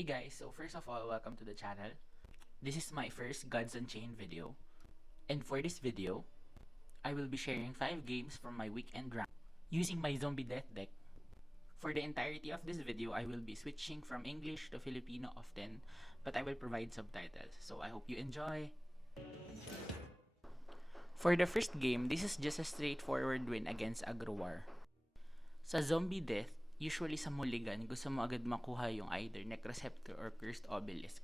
Hey guys, so first of all, welcome to the channel. This is my first Gods Unchained video. And for this video, I will be sharing 5 games from my weekend rank using my zombie death deck. For the entirety of this video, I will be switching from English to Filipino often, but I will provide subtitles. So I hope you enjoy. For the first game, this is just a straightforward win against Agrowar. Sa zombie death, usually sa mulligan, gusto mo agad makuha yung either Necroceptor or Cursed Obelisk.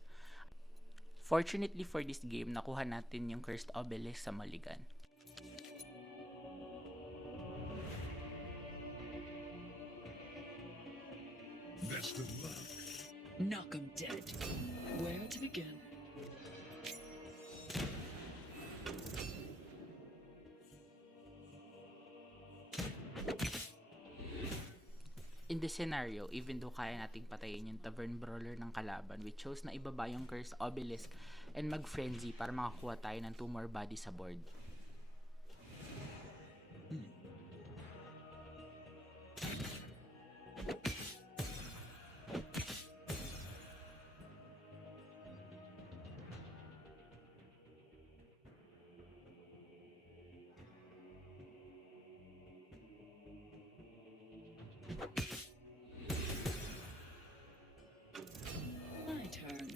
Fortunately for this game, nakuha natin yung Cursed Obelisk sa mulligan. Best of luck. Knock 'em dead. Where to begin? In this scenario, even though kaya nating patayin yung Tavern Brawler ng kalaban, we chose na ibaba yung Cursed Obelisk and mag-frenzy para makakuha tayo ng 2 more bodies sa board. My turn.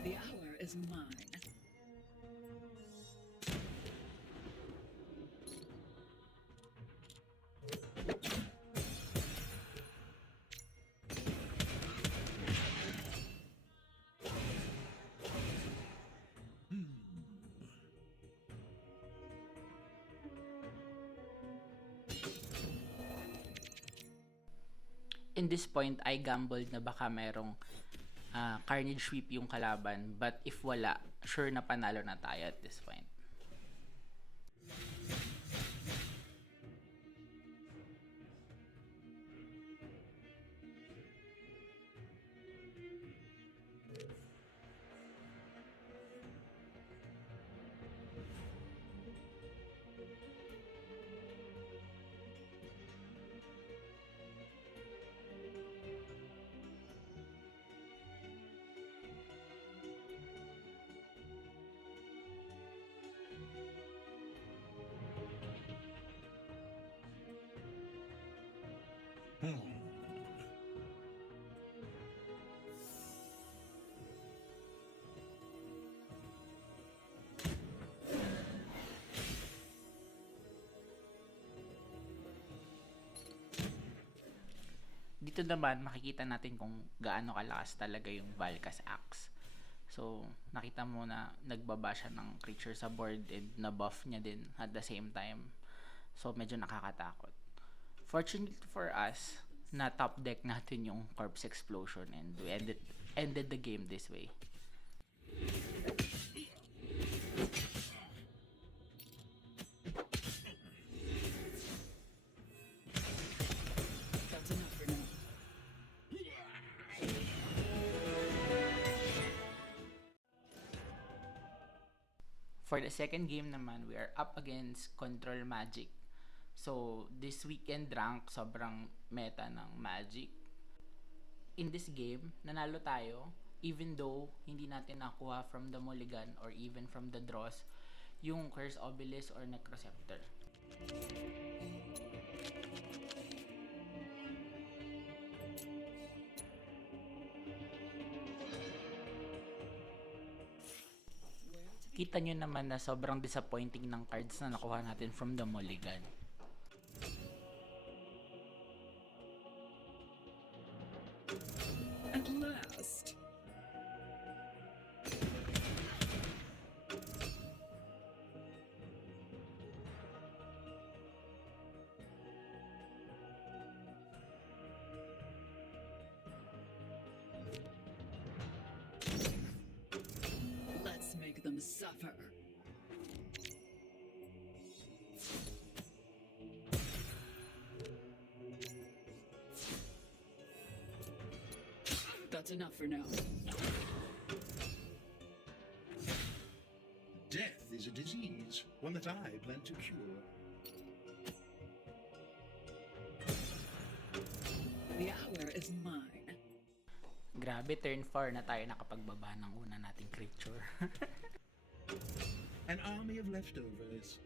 The hour is mine. In this point, I gambled na baka merong Carnage Sweep yung kalaban, but if wala, sure na panalo na tayo at this point. Dito naman makikita natin kung gaano kalakas talaga yung Valkas Axe. So, nakita mo na nagbaba siya ng creature sa board and na-buff niya din at the same time. So, medyo nakakatakot. Fortunately for us, na top deck natin yung Corpse Explosion and we ended the game this way. That's enough for now. For the second game naman, we are up against Control Magic. So, this weekend rank, sobrang meta ng Magic. In this game, nanalo tayo, even though hindi natin nakuha from the mulligan or even from the draws, yung Curse Obelisk or Necroceptor. Kita nyo naman na sobrang disappointing ng cards na nakuha natin from the mulligan. At last. them suffer. That's enough for now. Death is a disease, one that I plan to cure. The hour is mine. Grabe, turn 4 na tayo nakapagbaba ng una nating creature. An army of leftovers.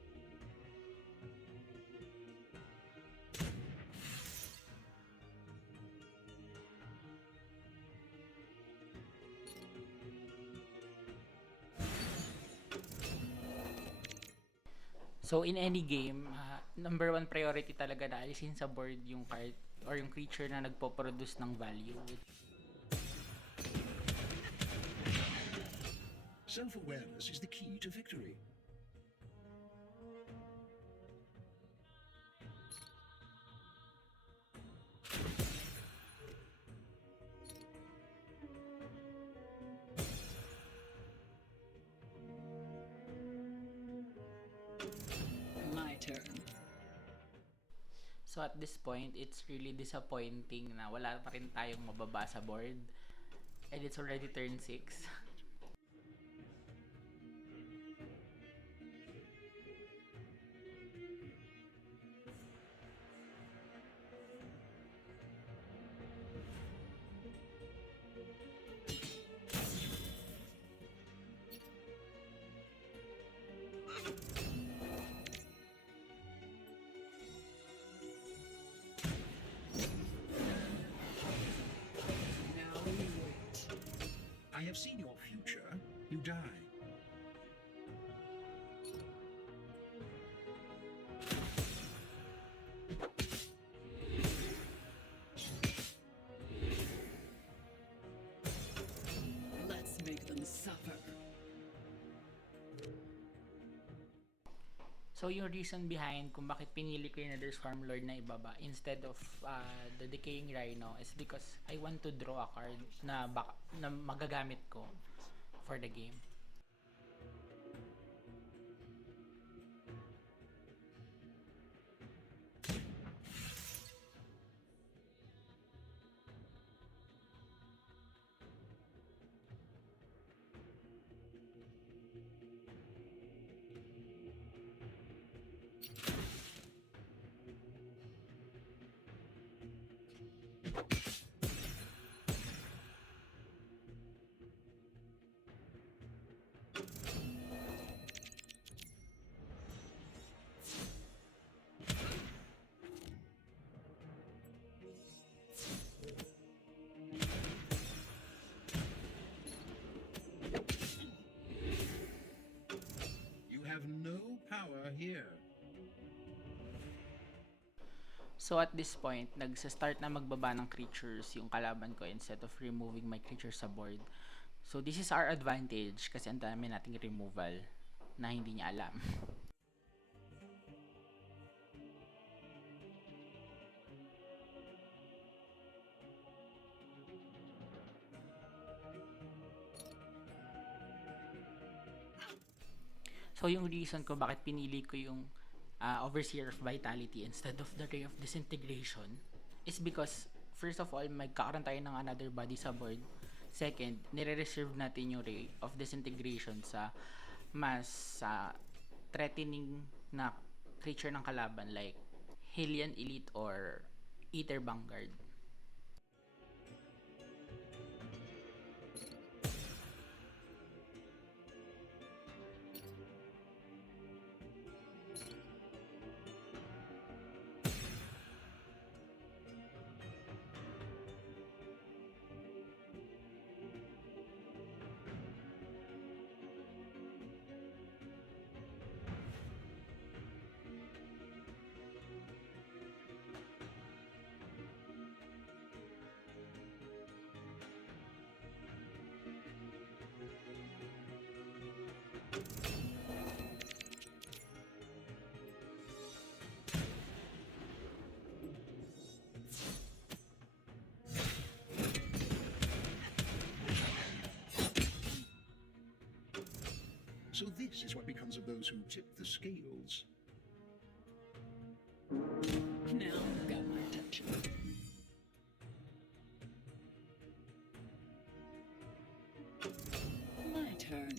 So in any game, number one priority talaga na alisin sa board yung card or yung creature na nagpo-produce ng value. Self-awareness is the key to victory. My turn. So at this point, it's really disappointing na wala pa rin tayong mababa sa board. And it's already turn 6. Now we wait. I have seen your future. You die. Let's make them suffer. So yung reason behind kung bakit pinili ko yung Nether Swarm Lord na ibaba instead of the Decaying Rhino is because I want to draw a card na magagamit ko for the game. You have no power here. So at this point, nagsa-start na magbaba ng creatures yung kalaban ko instead of removing my creatures sa board. So this is our advantage kasi ang dami nating removal na hindi niya alam. So yung reason ko bakit pinili ko yung Overseer of Vitality instead of the Ray of Disintegration is because first of all, magkakaroon tayo ng another body sa board. Second, nire-reserve natin yung Ray of Disintegration sa mas threatening na creature ng kalaban like Hylian Elite or Ether Vanguard. So this is what becomes of those who tip the scales. Now you've got my attention. My turn.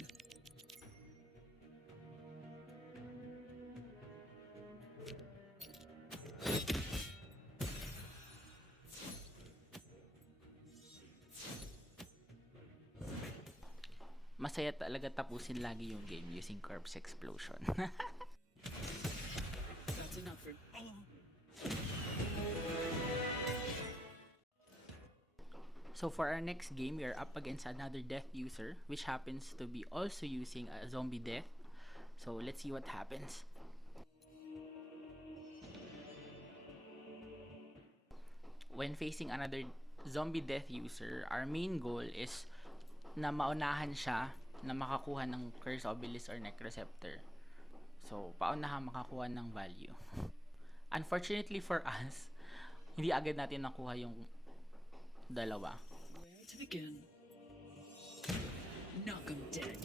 Masaya talaga tapusin lagi yung game using corpse explosion. That's enough for. So for our next game, we are up against another death user, which happens to be also using a zombie death. So let's see what happens. When facing another zombie death user, our main goal is na maunahan siya na makakuha ng Curse Obelisk or Necroceptor. So, paunahan makakuha ng value. Unfortunately for us, hindi agad natin nakuha yung dalawa. Where to begin? Knock 'em dead.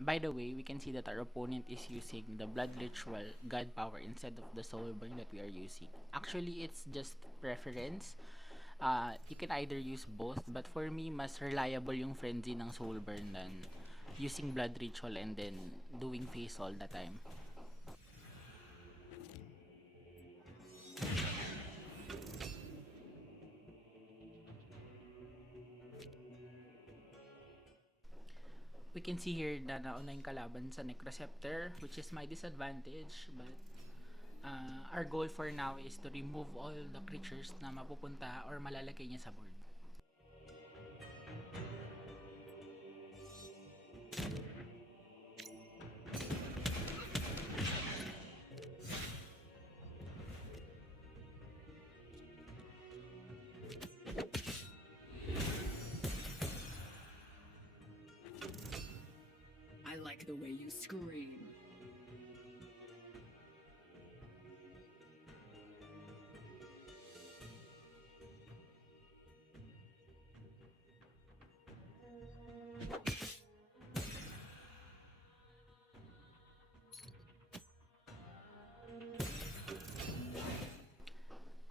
By the way, we can see that our opponent is using the Blood Ritual God Power instead of the Soul Burn that we are using. Actually, it's just preference. You can either use both, but for me, mas reliable yung Frenzy ng Soul Burn than using Blood Ritual and then doing face all the time. We can see here na nauna yung kalaban sa Necroceptor, which is my disadvantage, but our goal for now is to remove all the creatures na mapupunta or malalagay niya sa board. I like the way you scream.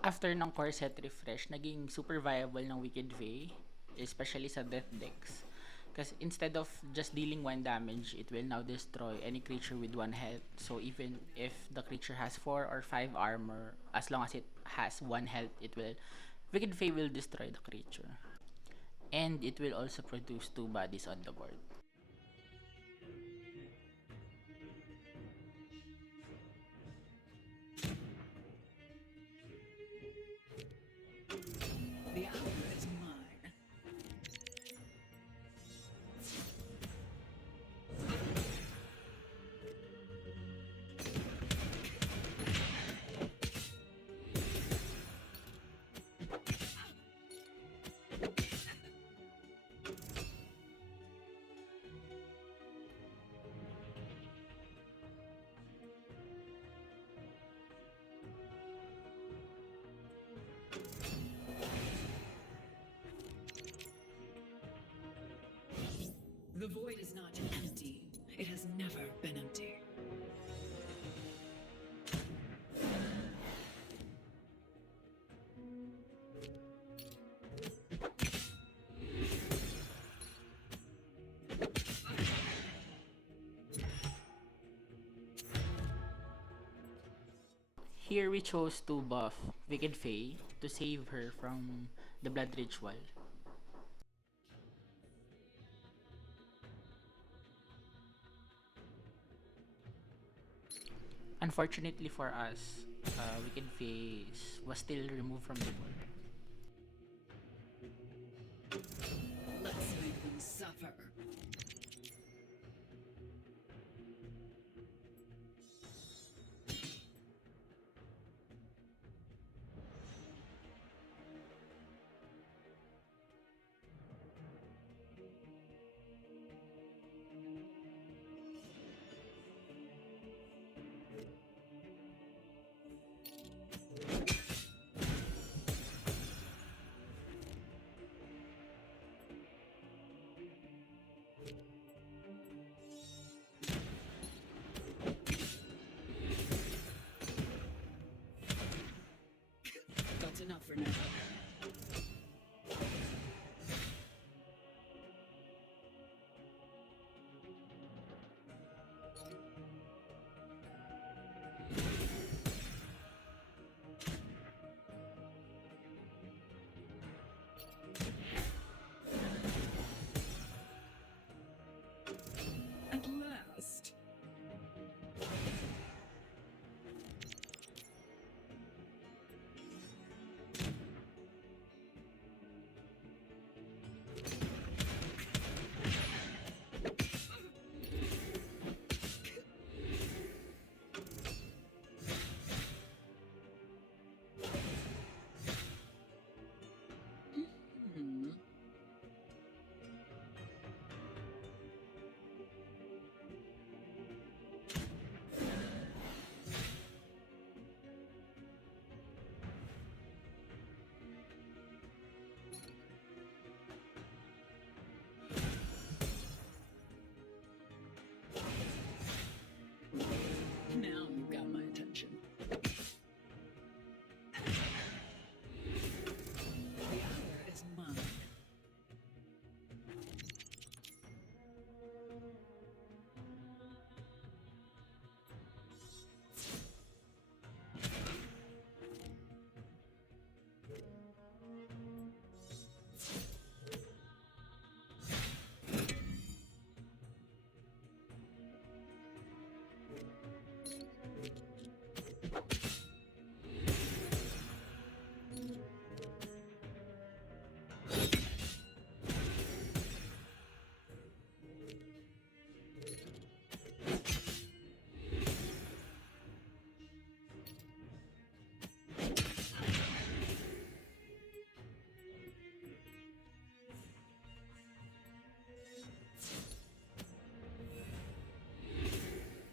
After ng core set refresh, naging super viable ng Wicked Fae, especially sa death decks. Because instead of just dealing 1 damage, it will now destroy any creature with 1 health. So even if the creature has 4 or 5 armor, as long as it has 1 health, Wicked Fae will destroy the creature. And it will also produce 2 bodies on the board. The hour is mine. The void is not empty. It has never been empty. Here we chose to buff Wicked Fae to save her from the Blood Ritual. Unfortunately for us, Wicked Fae was still removed from the board. Let's make them suffer. Not for now. At last. Hmm. Now you've got my attention. The hour is mine.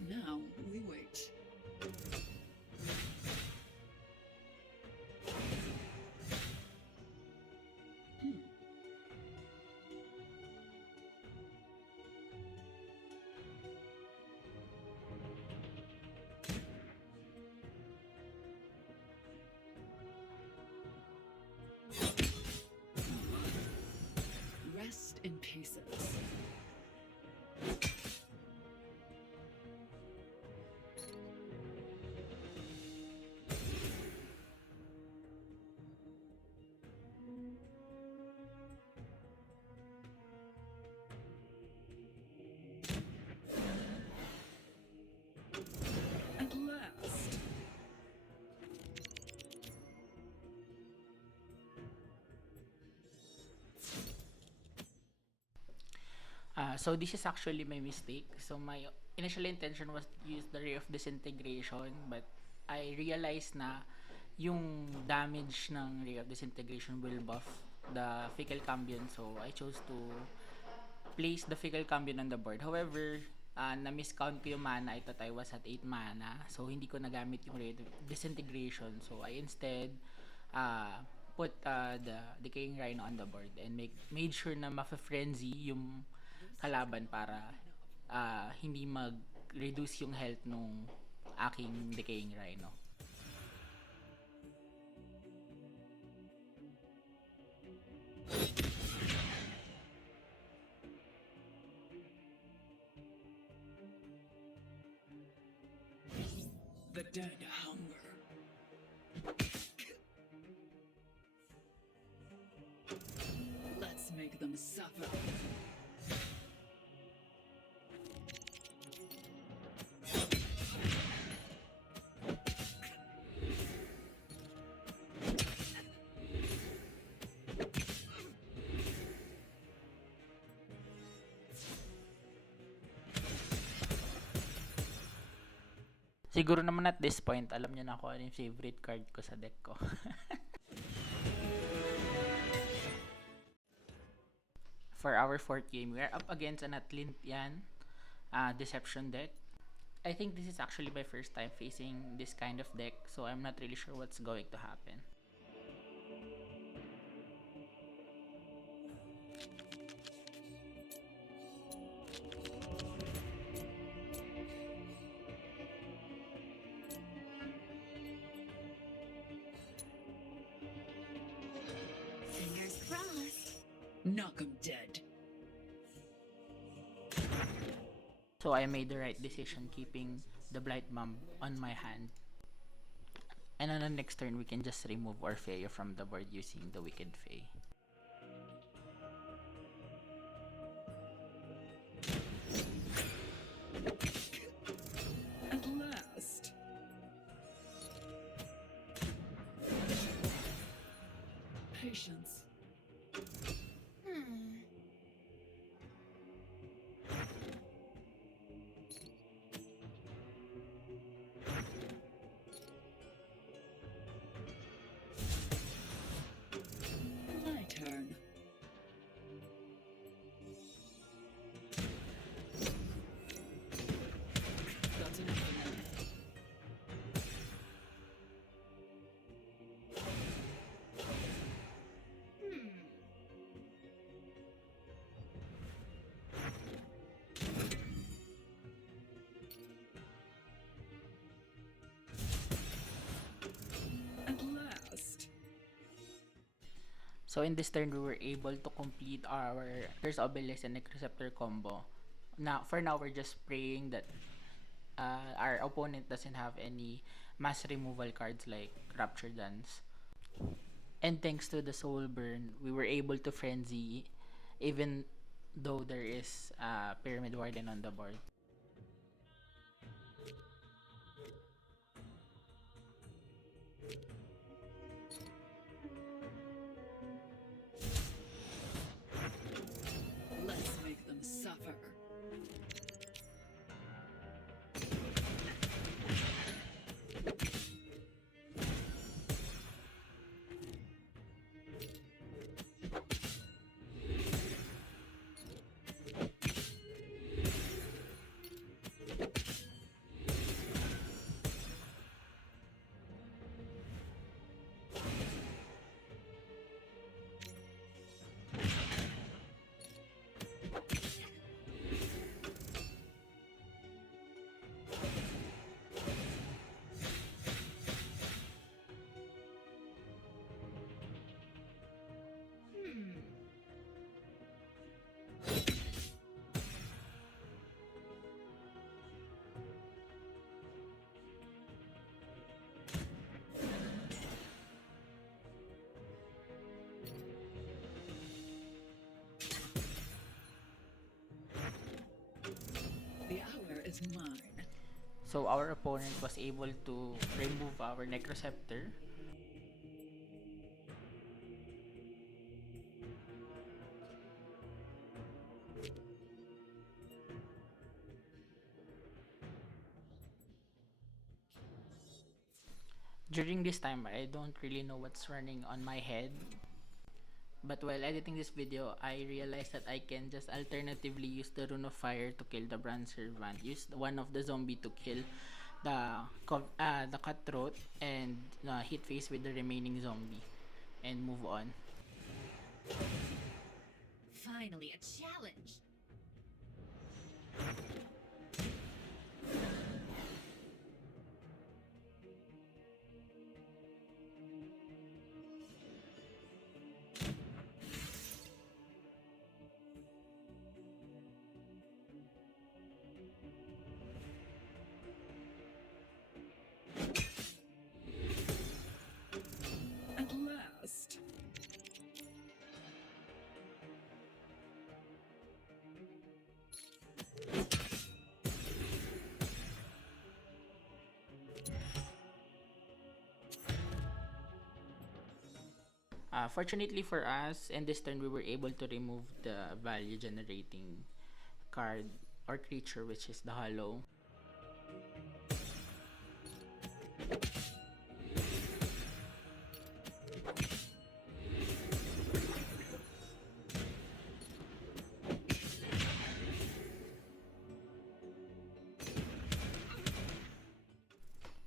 Now we wait. Hmm. Rest in pieces. At last. So this is actually my mistake. So my initial intention was to use the Ray of Disintegration, but I realized na yung damage ng Ray of Disintegration will buff the Fickle Cambion. So I chose to place the Fickle Cambion on the board. However, na-miscount ko yung mana. I thought I was at 8 mana. So hindi ko nagamit yung Ray of Disintegration. So I instead put the Decaying Rhino on the board and made sure na ma-frenzy yung kalaban para hindi mag-reduce yung health nung aking Decaying Rhino. The dead hunger. Let's make them suffer. Siguro naman at this point, alam niyo na ako ano yung favorite card ko sa deck ko. For our fourth game, we are up against an Atlantean Deception deck. I think this is actually my first time facing this kind of deck, so I'm not really sure what's going to happen. Knock 'em dead. So I made the right decision keeping the Blight Bomb on my hand. And on the next turn, we can just remove Orfeo from the board using the Wicked Fae. At last. Patience. My turn. That's enough for now. At last. So in this turn, we were able to complete our Curse Obelisk and Necroceptor combo. Now, for now, we're just praying that our opponent doesn't have any mass removal cards like Rapture Dance. And thanks to the Soul Burn, we were able to Frenzy even though there is Pyramid Warden on the board. Let's make them suffer. The hour is mine. So our opponent was able to remove our Necroceptor. During this time, I don't really know what's running on my head. But while editing this video, I realized that I can just alternatively use the Rune of Fire to kill the Bronze Servant, use one of the zombie to kill the Cutthroat, and hit face with the remaining zombie, and move on. Finally, a challenge. At last. Fortunately for us, in this turn we were able to remove the value generating card or creature, which is the Hollow.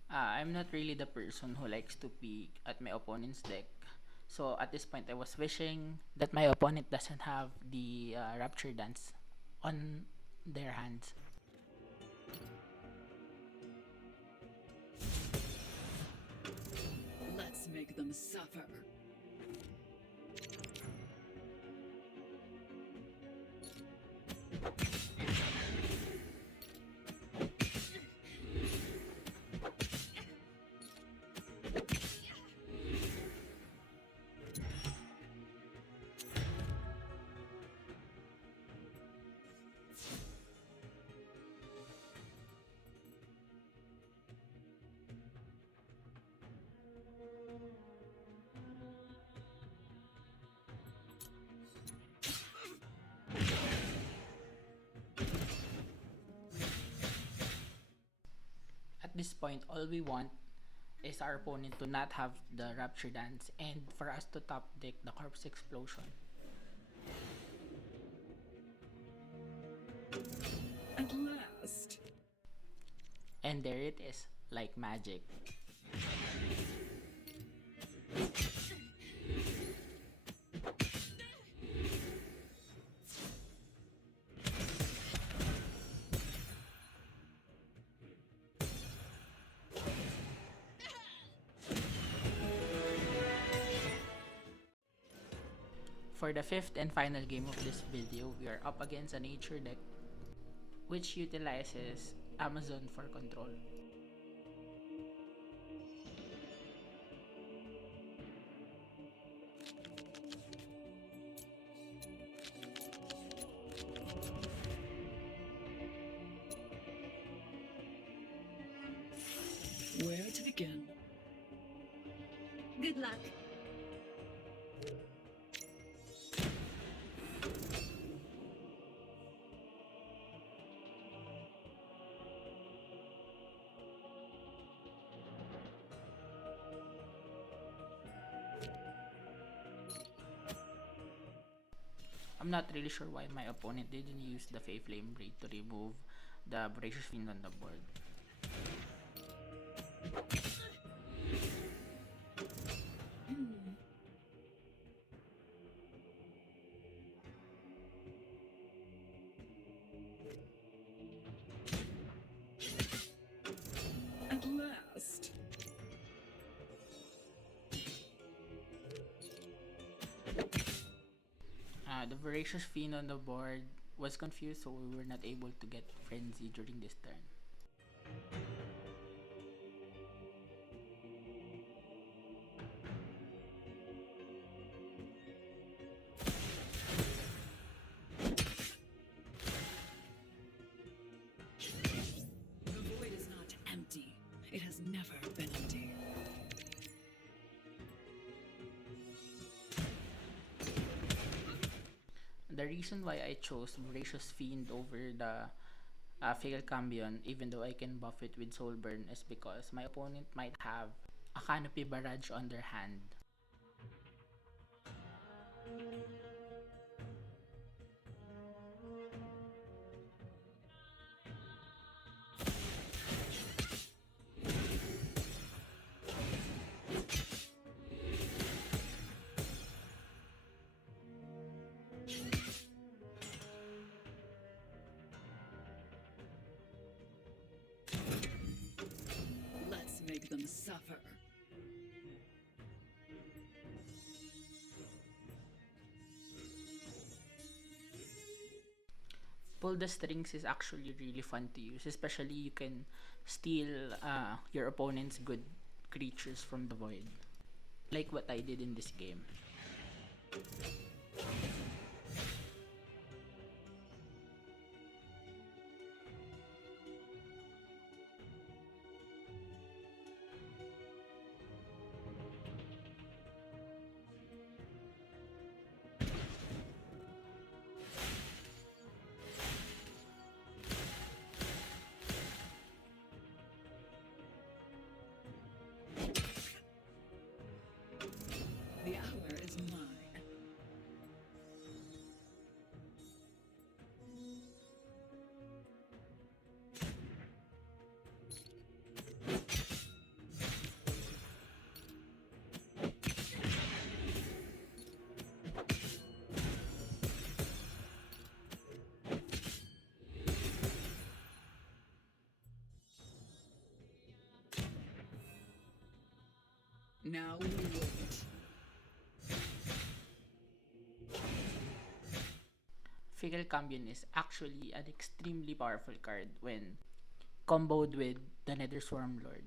I'm not really the person who likes to peek at my opponent's deck. So at this point, I was wishing that my opponent doesn't have the Rapture Dance on their hands. Let's make them suffer. this point, all we want is our opponent to not have the Rapture Dance and for us to top deck the Corpse Explosion. At last. And there it is, like magic. For the fifth and final game of this video, we are up against a nature deck which utilizes Amazon for control. Where to begin? Good luck. I'm not really sure why my opponent didn't use the Fey Flame Braid to remove the Voracious Fiend on the board. At last. The Voracious Fiend on the board was confused, so we were not able to get Frenzy during this turn. The void is not empty. It has never been empty. The reason why I chose Voracious Fiend over the Fatal Cambion, even though I can buff it with Soul Burn, is because my opponent might have a Canopy Barrage on their hand. Let's make them suffer. Pull the Strings is actually really fun to use, especially you can steal your opponent's good creatures from the void, like what I did in this game. The hour is mine. Now we wait. Fatal Cambion is actually an extremely powerful card when comboed with the Nether Swarm Lord.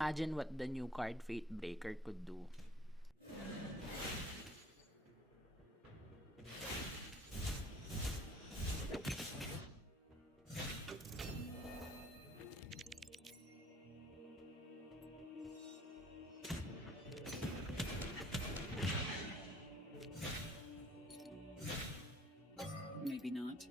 Imagine what the new card Fate Breaker could do. Maybe not.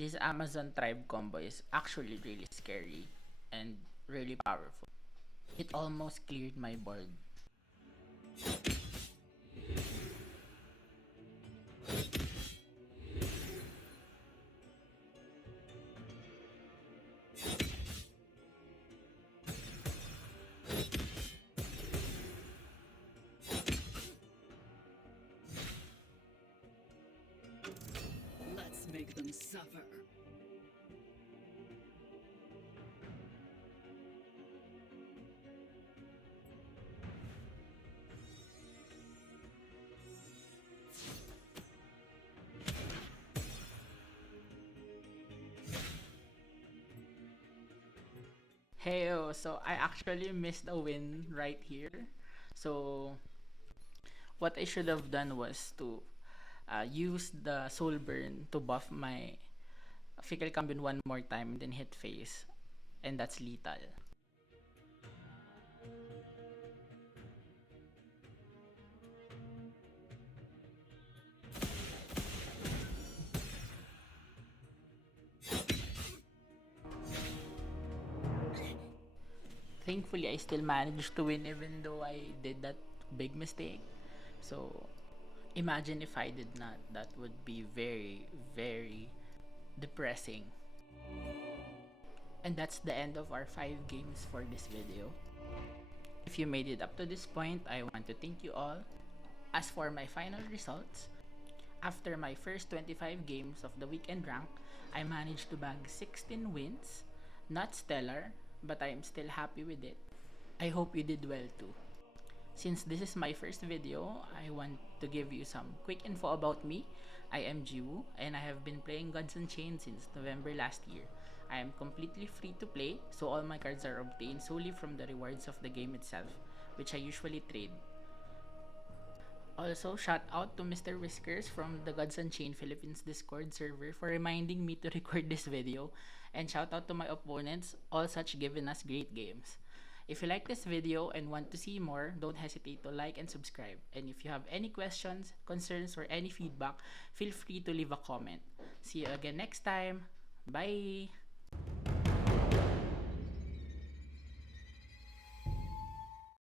This Amazon Tribe combo is actually really scary and really powerful. It almost cleared my board. Let's make them suffer. Heyo, so I actually missed a win right here. So what I should have done was to use the soul burn to buff my Fickle Cambio one more time and then hit face, and that's lethal. Thankfully, I still managed to win even though I did that big mistake. So imagine if I did not. That would be very, very depressing. And that's the end of our 5 games for this video. If you made it up to this point, I want to thank you all. As for my final results, after my first 25 games of the weekend rank, I managed to bag 16 wins. Not stellar, but I am still happy with it. I hope you did well too. Since this is my first video, I want to give you some quick info about me. I am Jiwoo and I have been playing Gods Unchained since November last year. I am completely free to play, so all my cards are obtained solely from the rewards of the game itself, which I usually trade. Also, shout out to Mr. Whiskers from the Gods Unchained Philippines Discord server for reminding me to record this video, and shout out to my opponents, all such giving us great games. If you like this video and want to see more, don't hesitate to like and subscribe. And if you have any questions, concerns, or any feedback, feel free to leave a comment. See you again next time. Bye!